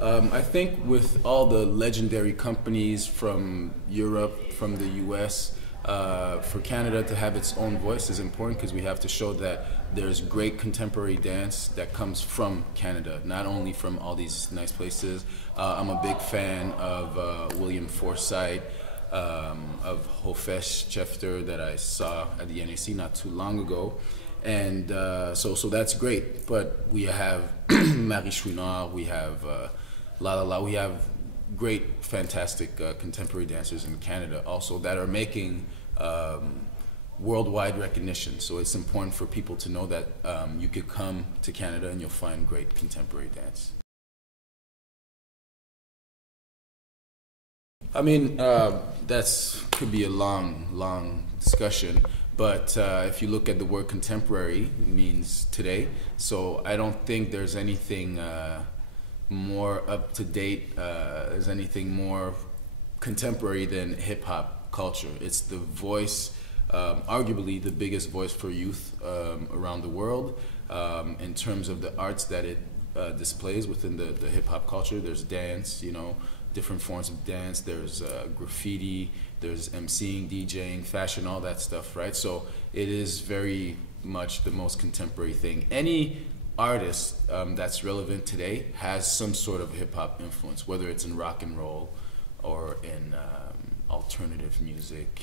I think with all the legendary companies from Europe, from the US, for Canada to have its own voice is important because we have to show that there's great contemporary dance that comes from Canada, not only from all these nice places. I'm a big fan of William Forsythe, of Hofesh Chefter that I saw at the NAC not too long ago. And so that's great. But we have Marie Chouinard, we have La La La, we have great, fantastic contemporary dancers in Canada also that are making worldwide recognition. So it's important for people to know that you could come to Canada and you'll find great contemporary dance. I mean, that's could be a long discussion, but if you look at the word contemporary, it means today. So I don't think there's anything more up to date, there's anything more contemporary than hip hop culture. It's the voice, arguably the biggest voice for youth around the world in terms of the arts that it displays within the hip hop culture. There's dance, you know, different forms of dance, there's graffiti, there's emceeing, DJing, fashion, all that stuff, right? So it is very much the most contemporary thing. Any artist that's relevant today has some sort of hip-hop influence, whether it's in rock and roll or in alternative music.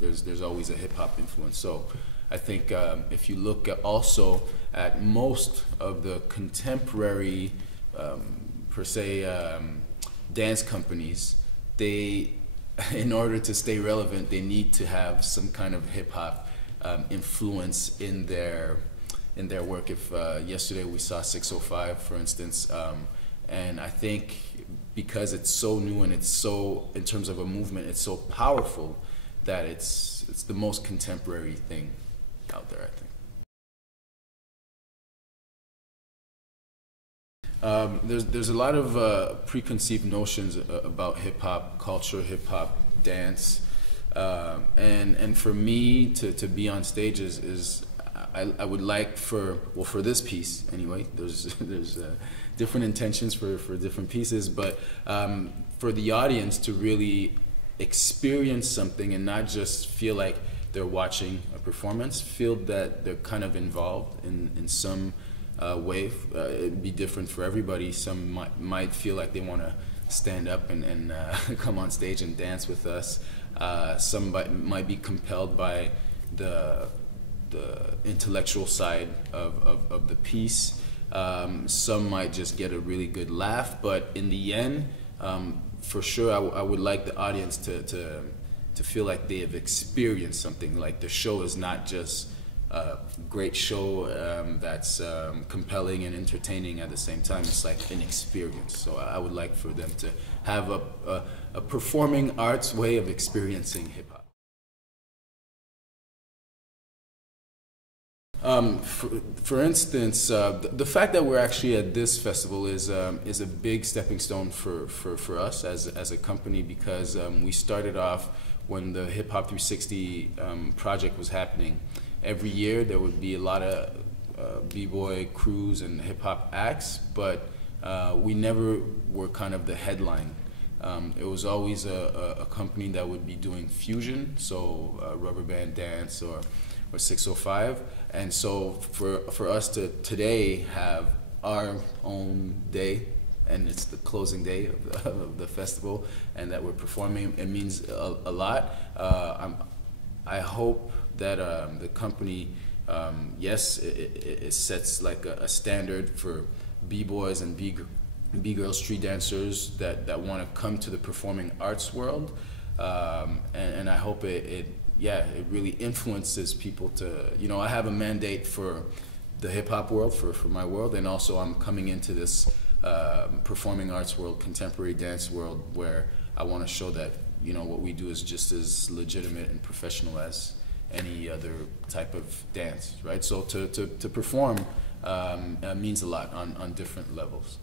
There's always a hip-hop influence. So I think if you look also at most of the contemporary, per se, dance companies, they, in order to stay relevant, they need to have some kind of hip-hop influence in their work. If yesterday we saw 605, for instance, and I think because it's so new and it's so, in terms of a movement, it's so powerful that it's the most contemporary thing out there, I think. There's a lot of preconceived notions about hip-hop culture, hip-hop dance, and for me to be on stage is I would like for this piece anyway, there's different intentions for different pieces, but for the audience to really experience something and not just feel like they're watching a performance, feel that they're kind of involved in some way. It'd be different for everybody. Some might feel like they want to stand up and come on stage and dance with us. Some might be compelled by the intellectual side of the piece. Some might just get a really good laugh, but in the end, for sure, I would like the audience to feel like they have experienced something. Like the show is not just a great show that's compelling and entertaining at the same time. It's like an experience. So I would like for them to have a performing arts way of experiencing hip hop. For instance, the fact that we're actually at this festival is a big stepping stone for us as a company, because we started off when the Hip Hop 360 project was happening. Every year there would be a lot of b-boy crews and hip-hop acts, but we never were kind of the headline. It was always a company that would be doing fusion, so rubber band dance or 605. And so for us to today have our own day, and it's the closing day of the festival, and that we're performing, it means a lot. I hope that the company, yes, it sets like a standard for b-boys and b-girl street dancers that want to come to the performing arts world, and I hope it really influences people to, you know, I have a mandate for the hip-hop world, for my world, and also I'm coming into this performing arts world, contemporary dance world, where I want to show that, you know, what we do is just as legitimate and professional as any other type of dance, right? So to perform means a lot on different levels.